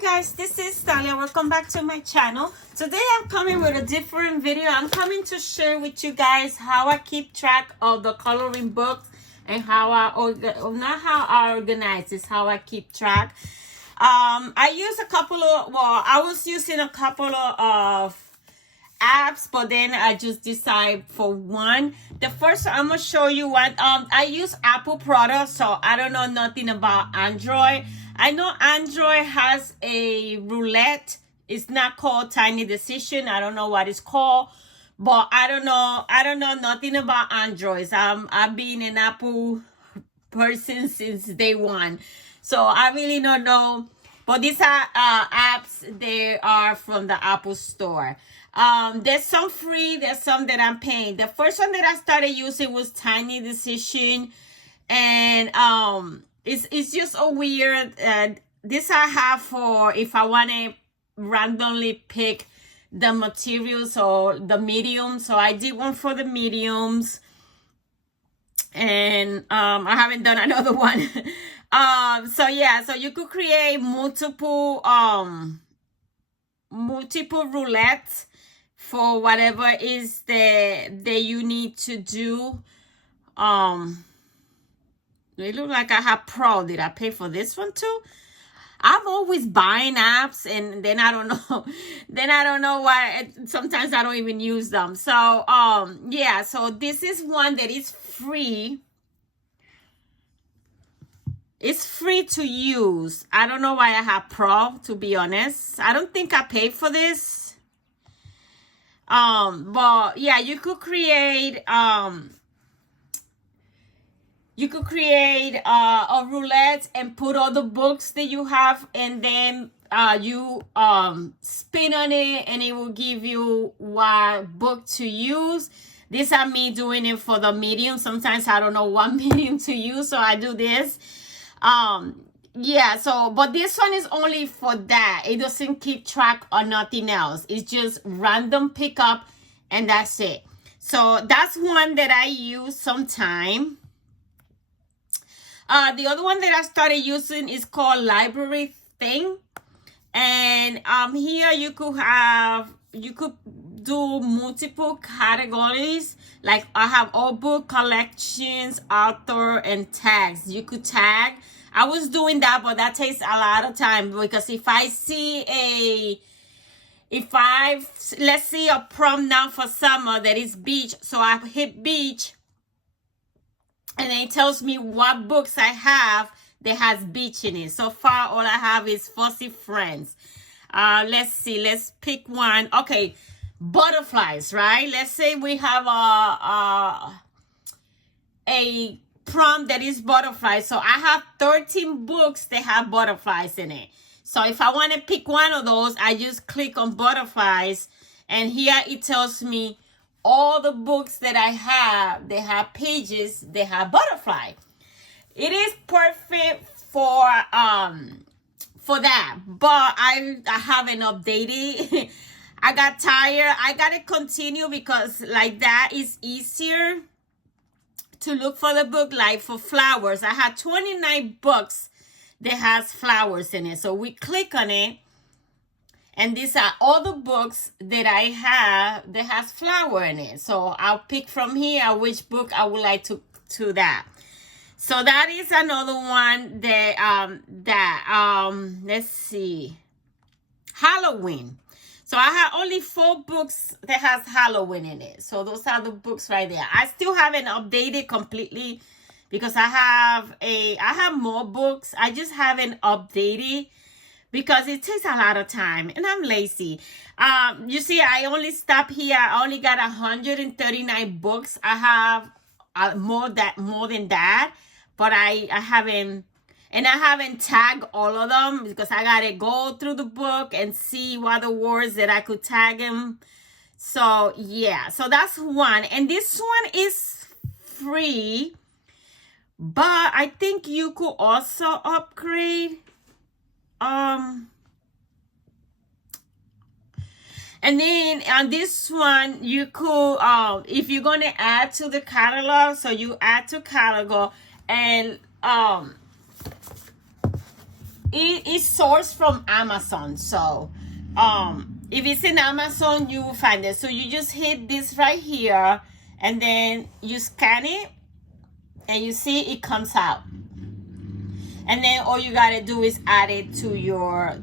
guys, this is Talia. Welcome back to my channel. Today I'm coming with a different video. I'm coming to share with you guys how I keep track of the coloring books and how I not how I organize, it's how I keep track. I use a couple of, I was using a couple of apps, but then I just decide for one. The first, I'm gonna show you what I use Apple products, so I don't know nothing about Android. I know Android has a roulette. It's not called Tiny Decision. I don't know what it's called, but I don't know nothing about Androids. I've been an Apple person since day one, so I really don't know. But these are apps. They are from the Apple Store. There's some free, there's some that I'm paying. The first one that I started using was Tiny Decision, and it's just a weird. This I have for if I want to randomly pick the materials or the mediums. So I did one for the mediums, and I haven't done another one. So yeah, so you could create multiple roulettes for whatever is that you need to do. It look like I have Pro. Did I pay for this one too? I'm always buying apps and then I don't know. Then I don't know why. Sometimes I don't even use them. So yeah, so this is one that is free. It's free to use. I don't know why I have Pro, to be honest. I don't think I paid for this. But yeah, you could create a roulette and put all the books that you have, and then you spin on it and it will give you what book to use. These are me doing it for the medium. Sometimes I don't know what medium to use, so I do this. Yeah, so but this one is only for that. It doesn't keep track or nothing else. It's just random pickup and that's it. So that's one that I use sometime. The other one that I started using is called Library Thing. And here you could do multiple categories. Like I have all book collections, author, and tags. You could tag. I was doing that, but that takes a lot of time because if I see let's see a prompt now for summer that is beach. So I hit beach. And then it tells me what books I have that has beach in it. So far, all I have is Fussy Friends. Let's see. Let's pick one. Okay, butterflies, right? Let's say we have a prompt that is butterflies. So I have 13 books that have butterflies in it. So if I want to pick one of those, I just click on butterflies. And here it tells me all the books that I have, they have pages, they have butterfly. It is perfect for that, but I haven't updated. I got tired. I gotta continue because like that is easier to look for the book. Like for flowers, I had 29 books that has flowers in it. So we click on it. And these are all the books that I have that has flower in it. So I'll pick from here which book I would like to that. So that is another one that let's see, Halloween. So I have only 4 books that has Halloween in it. So those are the books right there. I still haven't updated completely because I have more books. I just haven't updated because it takes a lot of time and I'm lazy. You see, I only stop here. I only got 139 books. I have more than that, but I haven't tagged all of them because I gotta go through the book and see what the words that I could tag them. So yeah, so that's one, and this one is free, but I think you could also upgrade. And then on this one, you could, if you're going to add to the catalog, so you add to catalog and, it is sourced from Amazon. So if it's in Amazon, you will find it. So you just hit this right here, and then you scan it, and you see it comes out. And then all you gotta do is add it to your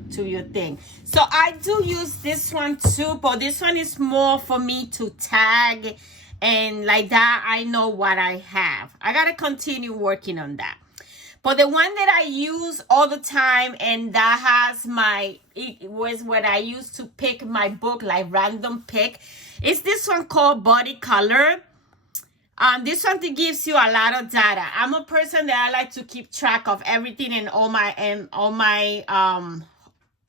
thing. So I do use this one too, but this one is more for me to tag, and like that I know what I have. I gotta continue working on that. But the one that I use all the time, and that has it was what I used to pick my book, like random pick, is this one called Body Color. This one gives you a lot of data. I'm a person that I like to keep track of everything in all my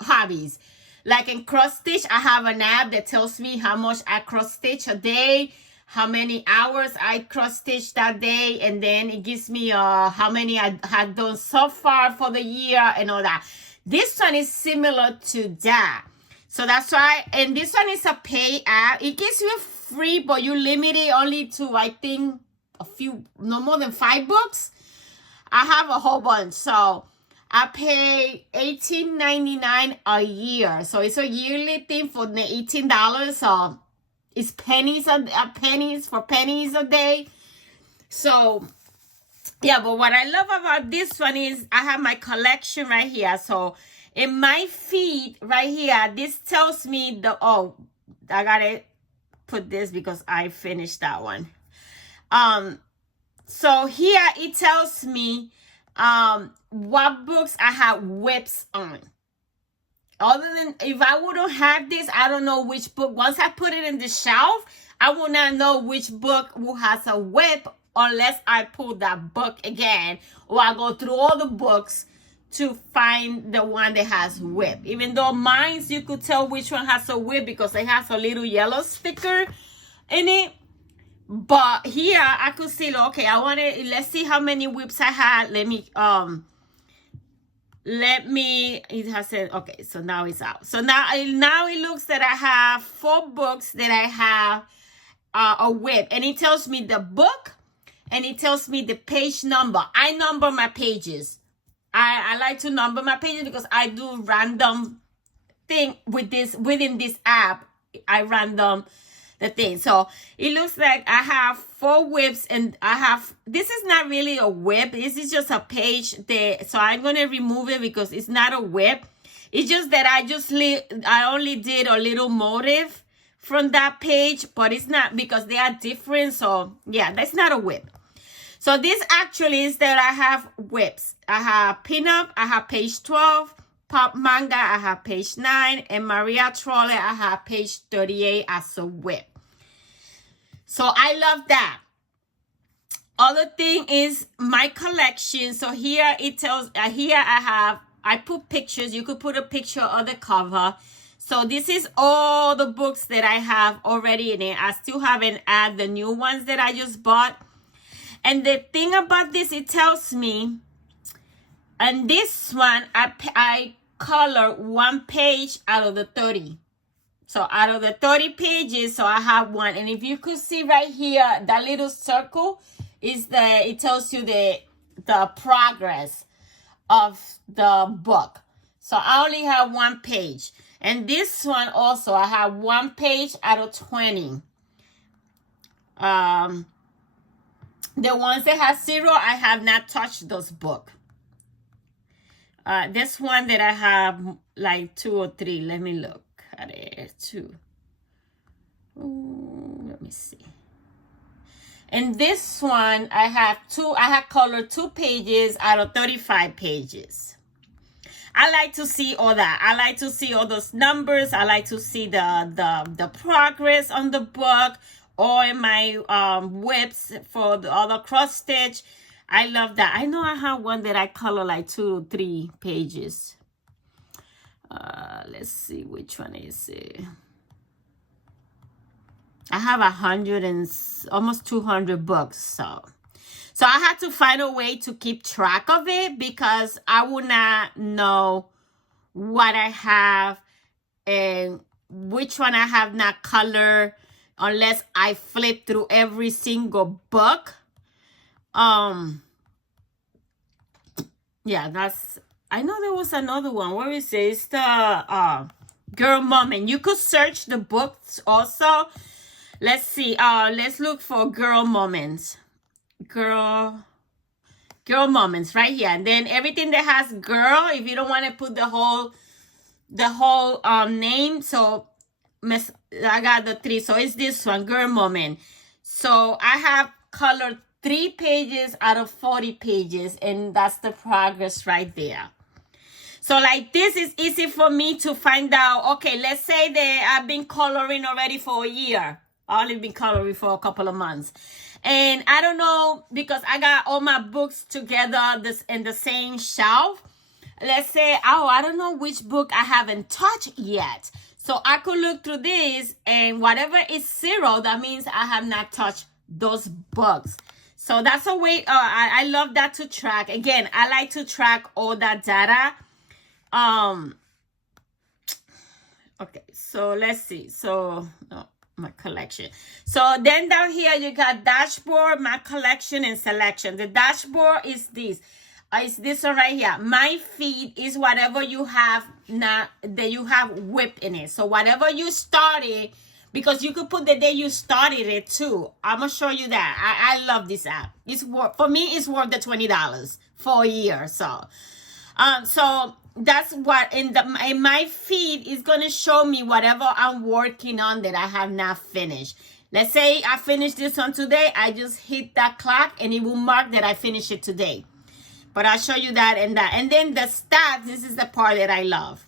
hobbies. Like in cross stitch, I have an app that tells me how much I cross stitch a day, how many hours I cross stitch that day, and then it gives me how many I had done so far for the year and all that. This one is similar to that. So that's why, and this one is a pay app. It gives you a free, but you limit it only to, I think, no more than 5 books. I have a whole bunch. So I pay $18.99 a year. So it's a yearly thing for the $18. So it's pennies for pennies a day. So yeah, but what I love about this one is I have my collection right here. So in my feed right here, this tells me I gotta put this because I finished that one. So here it tells me what books I have whips on. Other than, if I wouldn't have this, I don't know which book. Once I put it in the shelf, I will not know which book will has a whip unless I pull that book again, or I go through all the books to find the one that has whip. Even though mine's, you could tell which one has a whip because it has a little yellow sticker in it. But here I could see, okay, let's see how many whips I had. It has said, okay, so now it's out. So now it looks that I have 4 books that I have a whip, and it tells me the book, and it tells me the page number. I number my pages. I like to number my pages because I do random thing within this app. I random the thing. So it looks like I have 4 whips, and this is not really a whip. This is just a page there. So I'm going to remove it because it's not a whip. It's just that I only did a little motif from that page, but it's not, because they are different. So yeah, that's not a whip. So this actually is that I have whips. I have pinup, I have page 12, pop manga, I have page 9, and Maria Trolle, I have page 38 as a whip. So I love that. Other thing is my collection. So here it tells, I put pictures. You could put a picture of the cover. So this is all the books that I have already in it. I still haven't added the new ones that I just bought. And the thing about this, it tells me, and this one, I color 1 page out of the 30. So out of the 30 pages, so I have 1. And if you could see right here, that little circle it tells you the progress of the book. So I only have 1 page. And this one also, I have 1 page out of 20. The ones that have 0, I have not touched those books. This one that I have like 2 or 3. Let me look at it. 2. Let me see. And this one, I have colored 2 pages out of 35 pages. I like to see all that. I like to see all those numbers. I like to see the progress on the book, or in my whips for the other cross stitch. I love that. I know I have one that I color like 2 or 3 pages. Let's see, which one is it? I have 100 and almost 200 books. So I had to find a way to keep track of it, because I would not know what I have and which one I have not colored unless I flip through every single book. Yeah, I know there was another one. Where is it? It's the Girl Moment. You could search the books also. Let's see. Let's look for Girl Moments. Girl Moments right here. And then everything that has girl, if you don't want to put the whole name, so I got the 3. So it's this one, Girl Moment. So I have colored 3 pages out of 40 pages, and that's the progress right there. So like this is easy for me to find out. Okay, let's say that I've been coloring already for a year. I've only been coloring for a couple of months. And I don't know, because I got all my books together in the same shelf. Let's say, I don't know which book I haven't touched yet. So I could look through this, and whatever is 0, that means I have not touched those books. So that's a way, I love that to track. Again, I like to track all that data. Okay, so let's see. So, my collection. So then down here, you got dashboard, my collection, and selection. The dashboard is this. It's this one right here. My feed is whatever you have now that you have whipped in it. So whatever you started, because you could put the day you started it too. I'm gonna show you that. I love this app. It's worth, for me, it's worth the $20 for a year. So that's what in my feed is gonna show me whatever I'm working on that I have not finished. Let's say I finished this one today. I just hit that clock and it will mark that I finished it today. But I'll show you that and that. And then the stats, this is the part that I love.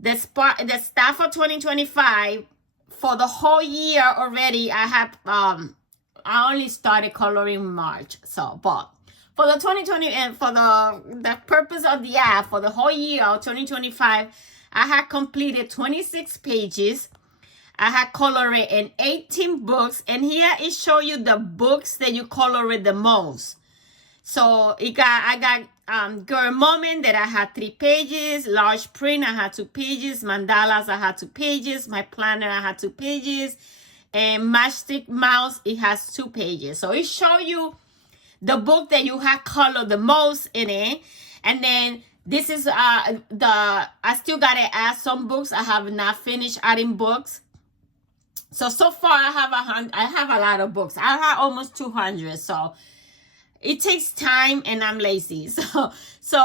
The stat for 2025, for the whole year already, I have, I only started coloring in March. So, but for the 2020, and for the purpose of the app, for the whole year of 2025, I had completed 26 pages. I had colored in 18 books. And here it shows you the books that you colored the most. So I got Girl Moment that I had 3 pages, large print I had 2 pages, mandalas I had 2 pages, my planner I had 2 pages, and Matchstick Mouse it has 2 pages. So it shows you the book that you have colored the most in it. And then this is I still gotta add some books. I have not finished adding books. So far I have a lot of books. I have almost 200. So it takes time and I'm lazy. So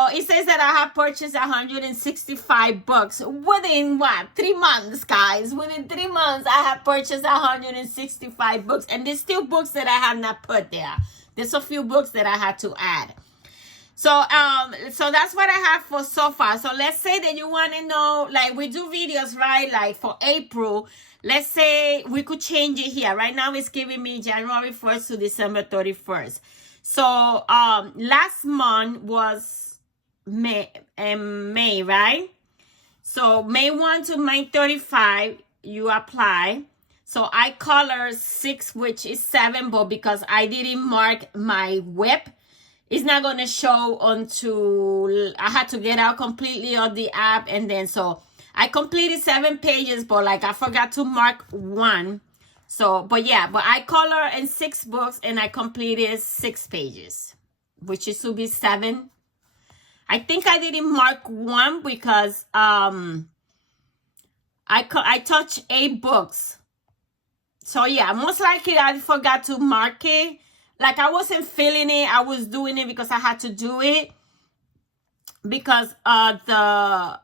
it says that I have purchased 165 books within 3 months, guys. Within 3 months, I have purchased 165 books. And there's still books that I have not put there. There's a few books that I had to add. So that's what I have for so far. So let's say that you want to know, like we do videos, right? Like for April, let's say we could change it here. Right now it's giving me January 1st to December 31st. So last month was May, right? So May 1 to May 35, you apply. So I color 6, which is 7, but because I didn't mark my whip, it's not going to show until I had to get out completely of the app. And then so I completed 7 pages, but like I forgot to mark 1. So, but I color in 6 books and I completed 6 pages, which is to be 7. I think I didn't mark 1 because I touched 8 books. So yeah, most likely I forgot to mark it. Like I wasn't feeling it. I was doing it because I had to do it because of the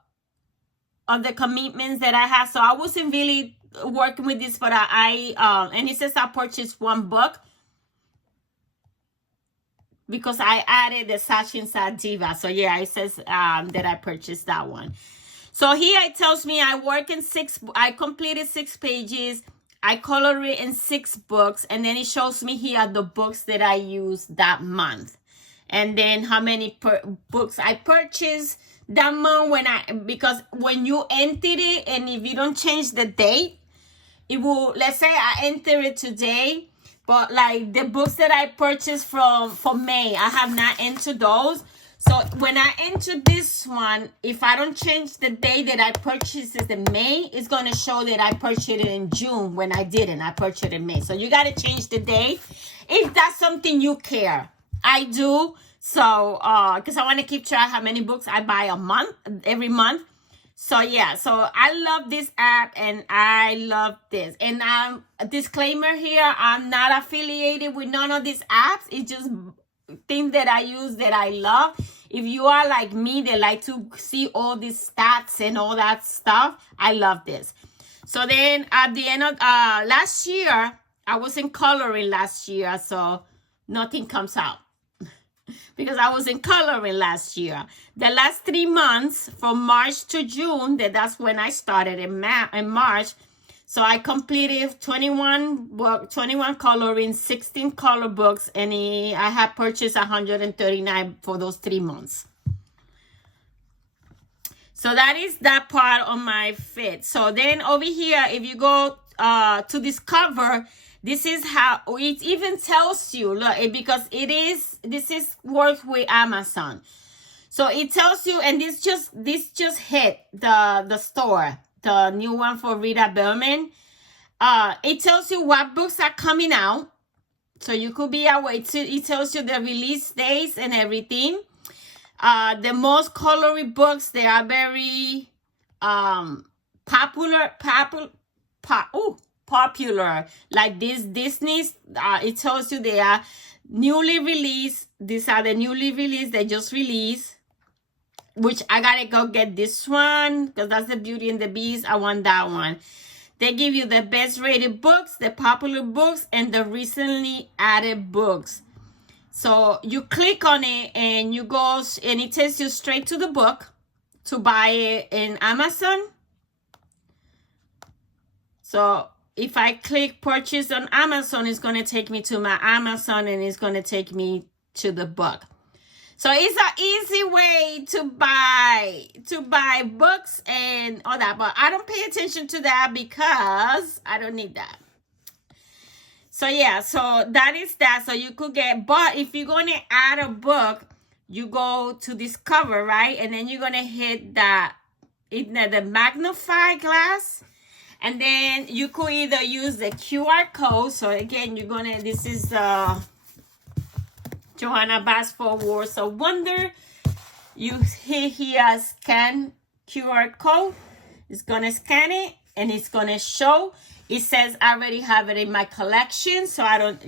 commitments that I had. So I wasn't really working with this, but and it says I purchased 1 book because I added the Sash Inside Diva. So yeah, it says that I purchased that one. So here it tells me I completed 6 pages. I color it in 6 books, and then it shows me here the books that I used that month, and then how many books I purchased that month. Because when you enter it, and if you don't change the date, it will. Let's say I enter it today, but like the books that I purchased for May, I have not entered those. So when I enter this one, if I don't change the day that I purchased it in May, it's going to show that I purchased it in June when I didn't. I purchased it in May. So you got to change the date if that's something you care. I do. So, because I want to keep track how many books I buy every month. So yeah, so I love this app and I love this. And a disclaimer here, I'm not affiliated with none of these apps. It's just things that I use that I love. If you are like me, that like to see all these stats and all that stuff, I love this. So then at the end of last year, I wasn't coloring last year, so nothing comes out. Because I was in coloring last year. The last 3 months, from March to June, that's when I started in March. So I completed 21 coloring, 16 color books, and I had purchased 139 for those 3 months. So that is that part on my fit. So then over here, if you go to discover, this is how it even tells you, look, because this is works with Amazon. So it tells you, and this just hit the store, the new one for Rita Bellman. It tells you what books are coming out. So you could be aware. It tells you the release dates and everything. The most coloring books, they are very popular. Like this Disney's, it tells you they are newly released. These are the newly released, they just released, which I gotta go get this one because that's the Beauty and the Beast. I want that one. They give you the best rated books, the popular books, and the recently added books. So you click on it and you go, and it takes you straight to the book to buy it in Amazon. So if I click purchase on Amazon, it's going to take me to my Amazon and it's going to take me to the book. So it's an easy way to buy books and all that. But I don't pay attention to that because I don't need that. So yeah, so that is that. So you could get, but if you're going to add a book, you go to discover, right? And then you're going to hit the magnify glass. And then you could either use the QR code. So again, this is Johanna Basford Words of Wonder. You hit here, scan QR code. It's going to scan it and it's going to show. It says I already have it in my collection. So I don't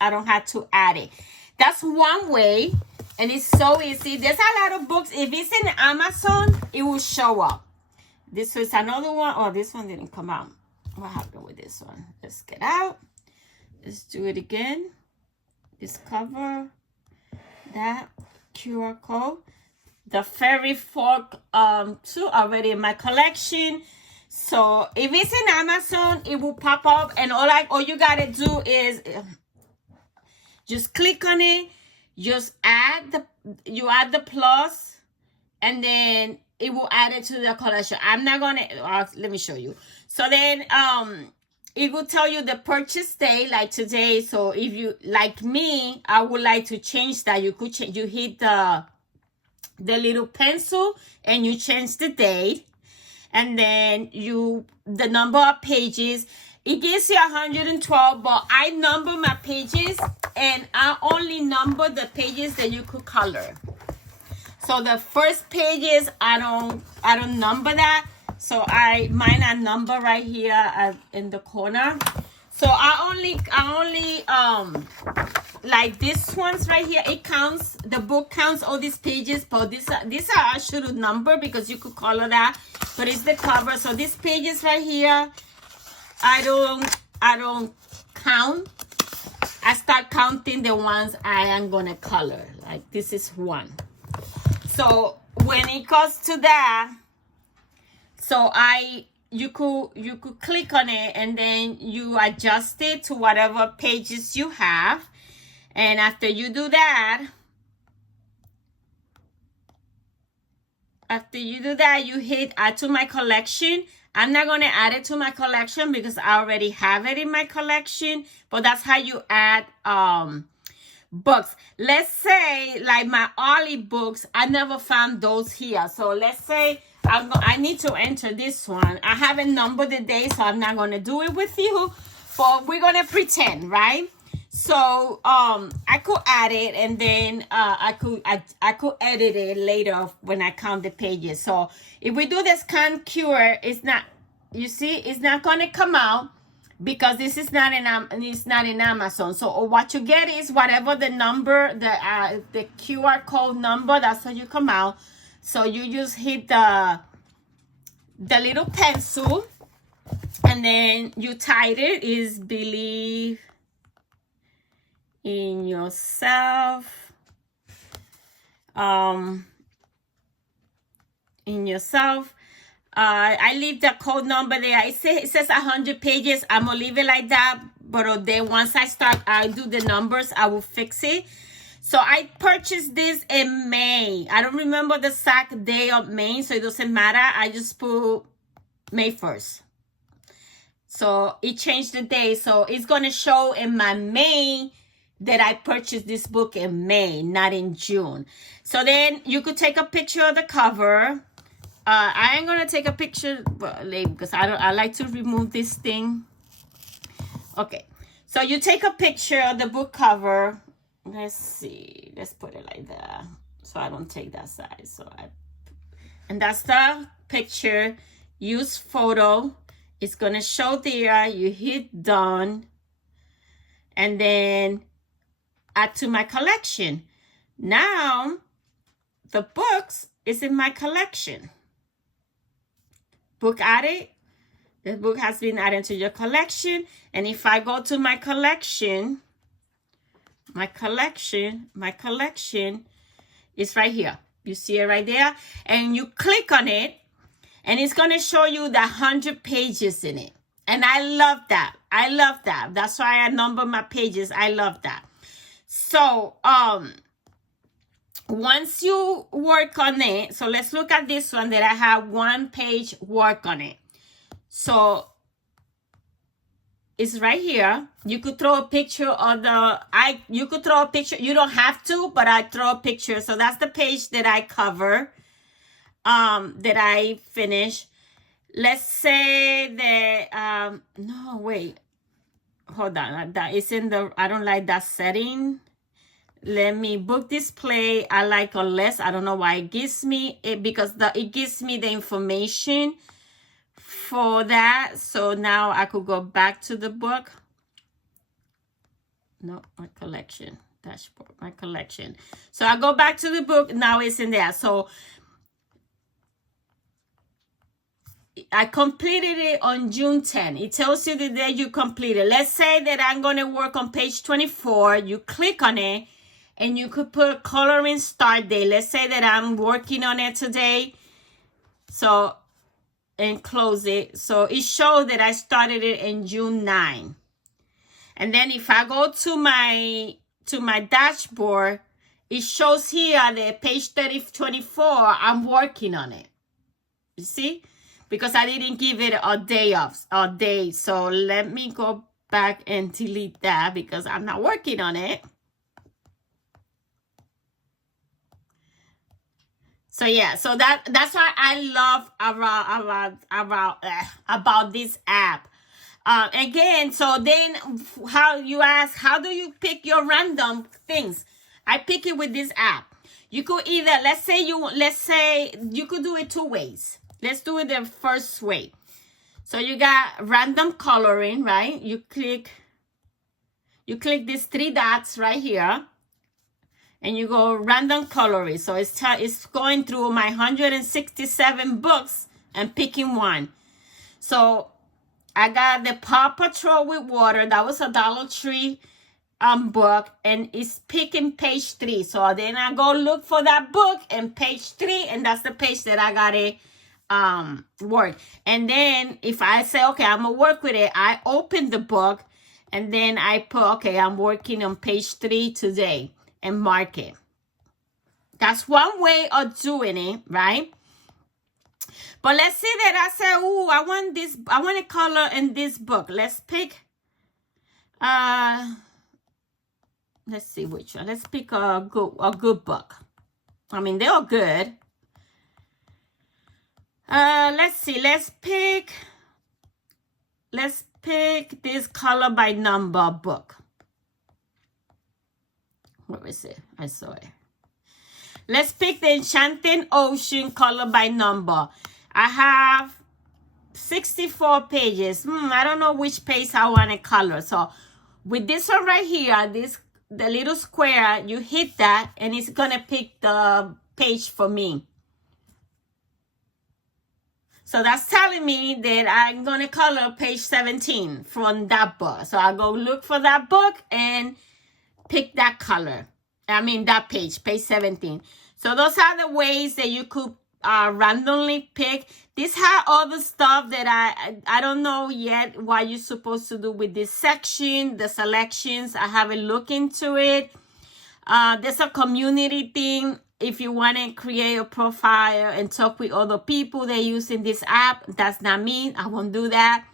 have to add it. That's one way. And it's so easy. There's a lot of books. If it's in Amazon, it will show up. This is another one. Oh, this one didn't come out. What happened with this one? Let's get out. Let's do it again. Discover that QR code. The Fairy Fork 2 already in my collection. So if it's in Amazon, it will pop up, and all you gotta do is just click on it. Just add the plus, and then it will add it to the collection. I'm not gonna, let me show you. So then, it will tell you the purchase day, like today. So if you, like me, I would like to change that. You could change, you hit the little pencil and you change the date. And then the number of pages, it gives you 112, but I number my pages and I only number the pages that you could color. So the first pages, I don't number that. So mine are number right here in the corner. So I only like this ones right here. It counts, the book counts all these pages, but these are I should number because you could color that. But it's the cover. So these pages right here, I don't count. I start counting the ones I am gonna color. Like this is one. So when it goes to that, so you could click on it and then you adjust it to whatever pages you have. And after you do that, you hit add to my collection. I'm not going to add it to my collection because I already have it in my collection, but that's how you add books. Let's say like my Ollie books, I never found those here. So let's say I need to enter this one. I haven't numbered the day, so I'm not going to do it with you, but we're going to pretend, right? So I could add it, and then I could edit it later when I count the pages. So if we do the scan cure, it's not, you see, it's not gonna come out because this is not in Amazon. So what you get is whatever the number, the QR code number, that's how you come out. So you just hit the little pencil, and then you type it is believe in yourself. I leave the code number there. It says 100 pages. I'm gonna leave it like that, but then once I do the numbers, I will fix it. So I purchased this in May. I don't remember the exact day of May, so it doesn't matter. I just put May 1st. So it changed the day. So it's gonna show in my May that I purchased this book in May, not in June. So then you could take a picture of the cover. I ain't gonna take a picture because I like to remove this thing. Okay, so you take a picture of the book cover. Let's see, let's put it like that so I don't take that side. And that's the picture. Use photo. It's gonna show there. You hit done, and then add to my collection. Now the books is in my collection. Book added. The book has been added to your collection. And if I go to my collection is right here. You see it right there, and you click on it, and it's going to show you the 100 pages in it. And I love that. That's why I number my pages. I love that. So once you work on it, so let's look at this one that I have 1 page work on it. So it's right here. You could throw a picture of you could throw a picture. You don't have to, but I throw a picture. So that's the page that I cover, that I finish. Let's say that, no, wait, hold on. That is in the, I don't like that setting. Let me book display. I like or less. I don't know why it gives me it, because it gives me the information for that. So now I could go back to the book. No, my collection dashboard, my collection. So I go back to the book. Now it's in there. So I completed it on June 10. It tells you the day you completed. Let's say that I'm going to work on page 24. You click on it, and you could put coloring start date. Let's say that I'm working on it today. So, and close it. So it shows that I started it in June 9. And then if I go to my dashboard, it shows here that page 24, I'm working on it. You see? Because I didn't give it a day. So let me go back and delete that because I'm not working on it. So yeah, so that's why I love about this app. Again, so then how you ask, how do you pick your random things? I pick it with this app. You could either, let's say you could do it 2 ways. Let's do it the first way. So you got random coloring, right? You click these 3 dots right here. And you go random coloring. So it's going through my 167 books and picking one. So I got the Paw Patrol with Water. That was a Dollar Tree book. And it's picking page 3. So then I go look for that book and page 3. And that's the page that I got to work. And then if I say, okay, I'm going to work with it, I open the book. And then I put, okay, I'm working on page 3 today. And mark it. That's one way of doing it, right? But let's see that I say, oh, I want a color in this book. Let's pick, let's see which one. Let's pick a good book. I mean, they're all good. Let's see. Let's pick this color by number book. Where is it? I saw it. Let's pick the Enchanted Ocean color by number. I have 64 pages. I don't know which page I want to color. So with this one right here, the little square, you hit that and it's going to pick the page for me. So that's telling me that I'm going to color page 17 from that book. So I'll go look for that book and pick that color. I mean, that page 17. So those are the ways that you could randomly pick. This had all the stuff that I don't know yet what you're supposed to do with this section, the selections. I haven't looked into it. There's a community thing. If you want to create a profile and talk with other people that are using this app, that's not me. I won't do that.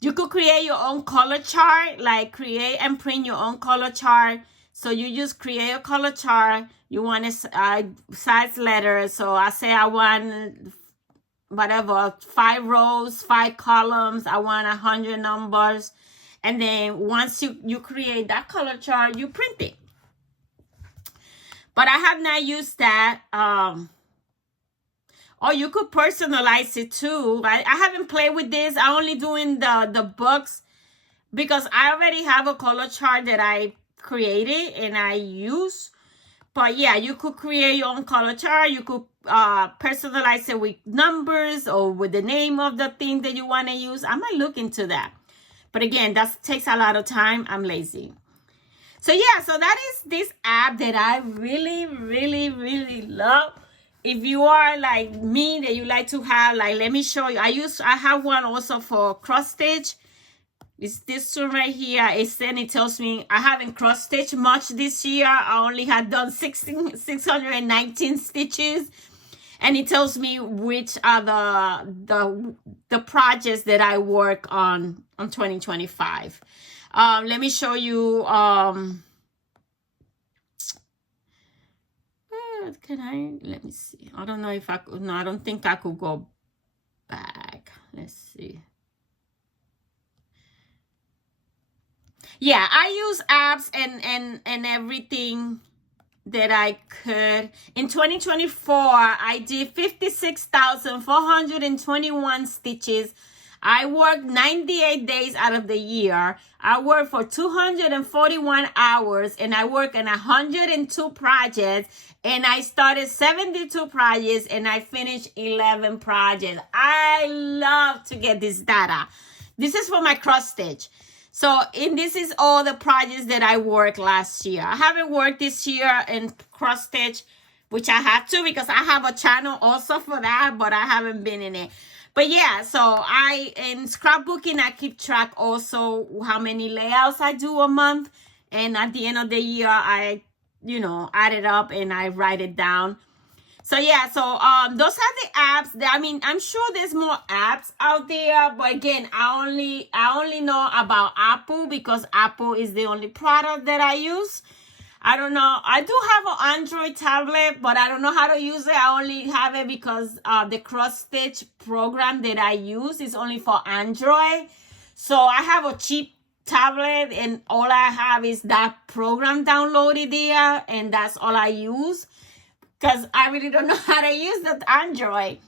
You could create your own color chart, like create and print your own color chart. So you just create a color chart. You want to size letters. So I say I want whatever, 5 rows, 5 columns. I want 100 numbers. And then once you create that color chart, you print it. But I have not used that. Or you could personalize it too. I haven't played with this. I'm only doing the books because I already have a color chart that I created and I use. But yeah, you could create your own color chart. You could personalize it with numbers or with the name of the thing that you want to use. I might look into that. But again, that takes a lot of time. I'm lazy. So yeah, so that is this app that I really, really, really love. If you are like me, that you like to have, like, let me show you. I have one also for cross stitch. It's this one right here. It tells me I haven't cross stitched much this year. I only had done 619 stitches. And it tells me which are the projects that I work on 2025. Let me show you. Let me see. I don't know if I could. No, I don't think I could go back. Let's see. Yeah, I use apps and everything that I could. In 2024, I did 56,421 stitches. I worked 98 days out of the year. I worked for 241 hours and I worked on 102 projects and I started 72 projects and I finished 11 projects. I love to get this data. This is for my cross stitch. So, this is all the projects that I worked last year. I haven't worked this year in cross stitch, which I had to because I have a channel also for that, but I haven't been in it. But yeah, so in scrapbooking, I keep track also how many layouts I do a month. And at the end of the year, I, add it up and I write it down. So yeah, so those are the apps that, I'm sure there's more apps out there, but again, I only know about Apple because Apple is the only product that I use. I don't know. I do have an Android tablet, but I don't know how to use it. I only have it because the cross stitch program that I use is only for Android. So I have a cheap tablet and all I have is that program downloaded there, and that's all I use. Because I really don't know how to use that Android.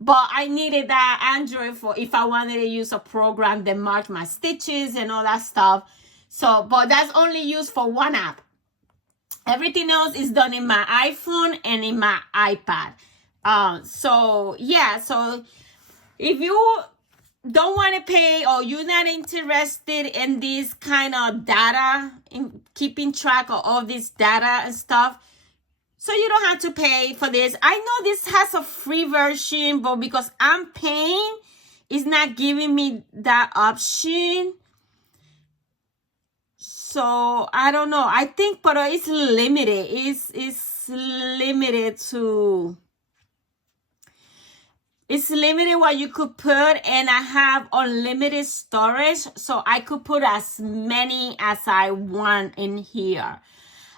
But I needed that Android for if I wanted to use a program that marked my stitches and all that stuff. So, but that's only used for one app. Everything else is done in my iPhone and in my iPad. So, yeah. So, if you don't want to pay or you're not interested in this kind of data, in keeping track of all this data and stuff, so you don't have to pay for this. I know this has a free version, but because I'm paying, it's not giving me that option. So I don't know. I think, but it's limited. It's limited to. It's limited what you could put, and I have unlimited storage, so I could put as many as I want in here.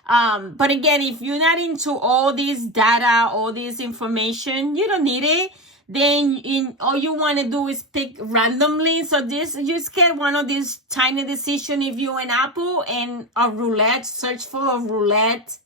But again, if you're not into all this data, all this information, you don't need it. then all you want to do is pick randomly. So this, you just get one of these tiny decision if you're an Apple, and a roulette, search for a roulette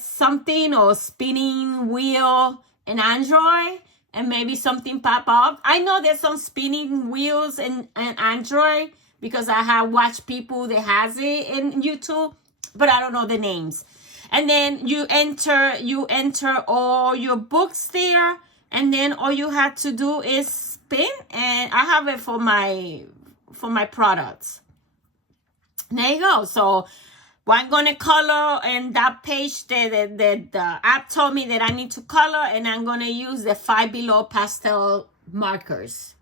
something, or spinning wheel in Android, and maybe something pop up. I know there's some spinning wheels in Android because I have watched people that has it in YouTube, but I don't know the names. And then you enter all your books there, and then all you have to do is spin. And I have it for my products. There you go. So I'm gonna color in that page that the app told me that I need to color, and I'm gonna use the Five Below pastel markers.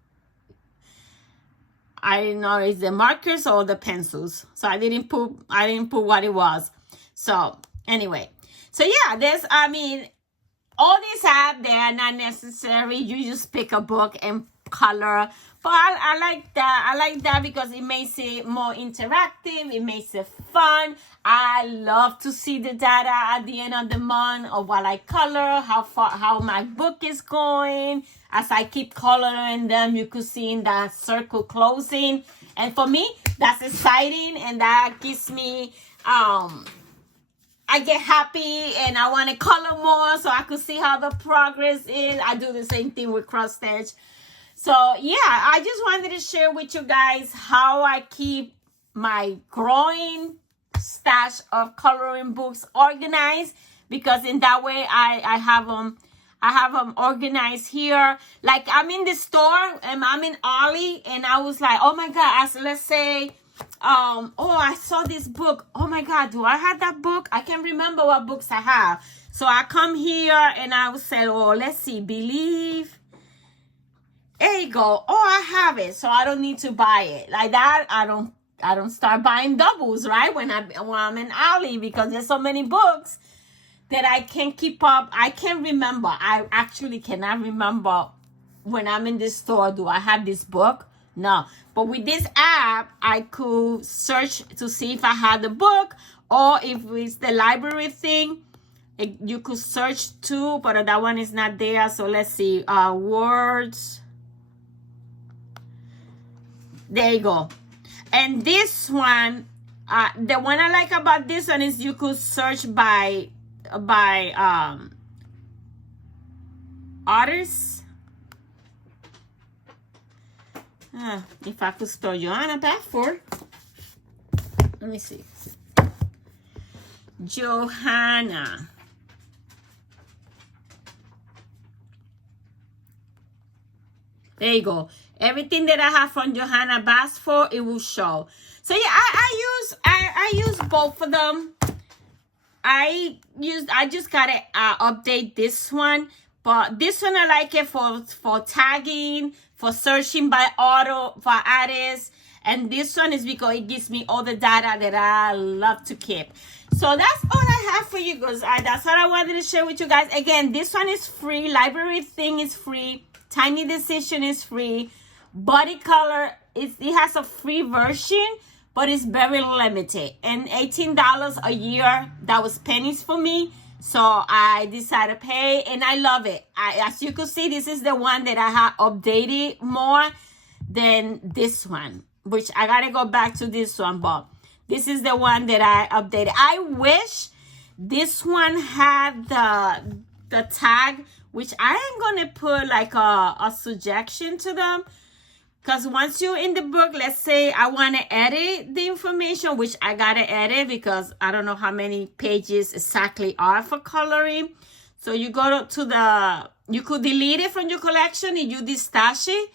I didn't know it's the markers or the pencils, so I didn't put what it was. So anyway, so yeah, there's, I mean, all these apps, they are not necessary. You just pick a book and color. But I like that. I like that because it makes it more interactive. It makes it fun. I love to see the data at the end of the month, or while I color, how my book is going. As I keep coloring them, you could see in that circle closing. And for me, that's exciting, and that gives me I get happy, and I want to color more so I could see how the progress is. I do the same thing with cross stitch. So yeah, I just wanted to share with you guys how I keep my growing stash of coloring books organized, because in that way I have them organized here. Like, I'm in the store and I'm in Ollie, and I was like, oh my God, let's say, oh, I saw this book. Oh my God, do I have that book? I can't remember what books I have. So I come here and I would say, oh, let's see, Believe. There you go. Oh, I have it, so I don't need to buy it. Like that, I don't start buying doubles, right? When I'm in Alley, because there's so many books that I can't keep up. I can't remember. I actually cannot remember when I'm in this store. Do I have this book? No. But with this app, I could search to see if I had the book, or if it's the library thing. You could search too, but that one is not there. So let's see. Words. There you go. And this one, the one I like about this one is you could search by artists. If I could spell Johanna Bradford. Let me see. Johanna. There you go. Everything that I have from Johanna Basford, it will show. So yeah, I use both of them. I just gotta update this one, but this one I like it for tagging, for searching by for artists, and this one is because it gives me all the data that I love to keep. So that's all I have for you guys. That's what I wanted to share with you guys. Again, this one is free. Library thing is free. Tiny Decision is free. Body Color, it has a free version, but it's very limited. And $18 a year, that was pennies for me. So I decided to pay, and I love it. As you can see, this is the one that I have updated more than this one, which I gotta go back to this one, but this is the one that I updated. I wish this one had the tag, which I am gonna put like a suggestion to them. Because once you're in the book, let's say I want to edit the information, which I got to edit because I don't know how many pages exactly are for coloring. So you go to you could delete it from your collection and you destash it.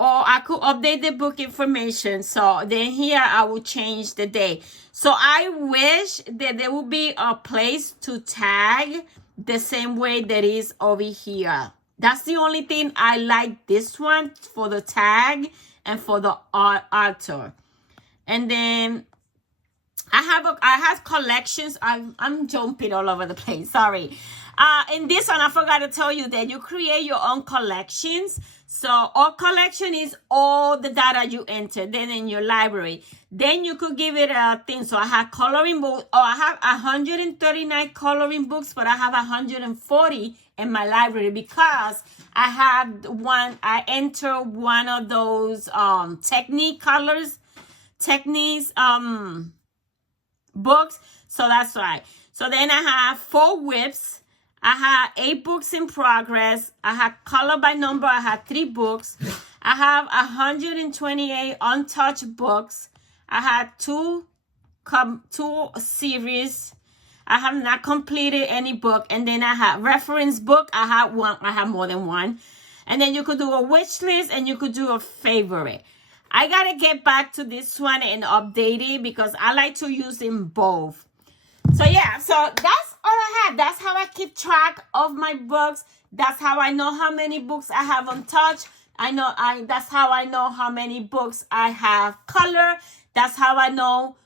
Or I could update the book information. So then here I will change the day. So I wish that there would be a place to tag the same way that is over here. That's the only thing I like this one for the tag and for the author. And then I have collections. I'm jumping all over the place. Sorry. In this one, I forgot to tell you that you create your own collections. So our collection is all the data you enter. Then in your library, then you could give it a thing. So I have coloring books. Oh, I have 139 coloring books, but I have 140 in my library because I enter one of those techniques books. So that's why. So then I have 4 whips. I have 8 books in progress. I have color by number. I have 3 books. I have 128 untouched books. I have 2 series. I have not completed any book. And then I have reference book. I have one. I have more than one. And then you could do a wish list and you could do a favorite. I got to get back to this one and update it because I like to use them both. So yeah, so that's all I have. That's how I keep track of my books. That's how I know how many books I have untouched. That's how I know how many books I have color. That's how I know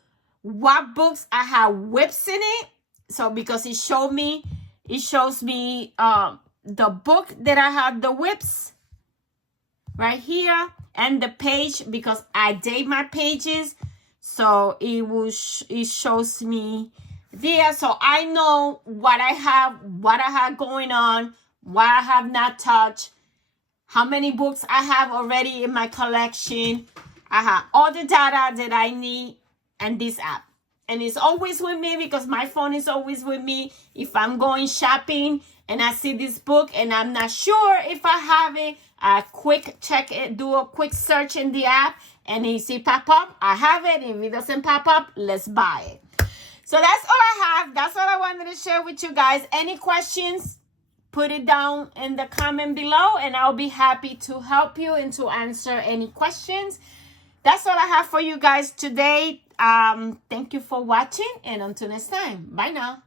what books I have whips in it. So because it shows me the book that I have the whips right here and the page because I date my pages. So it shows me there, so I know what I have going on, what I have not touched, how many books I have already in my collection. I have all the data that I need and this app. And it's always with me because my phone is always with me. If I'm going shopping and I see this book and I'm not sure if I have it, I quick check it, do a quick search in the app, and if it pop up, I have it. If it doesn't pop up, let's buy it. So that's all I have. That's all I wanted to share with you guys. Any questions, put it down in the comment below and I'll be happy to help you and to answer any questions. That's all I have for you guys today. Thank you for watching and until next time. Bye now.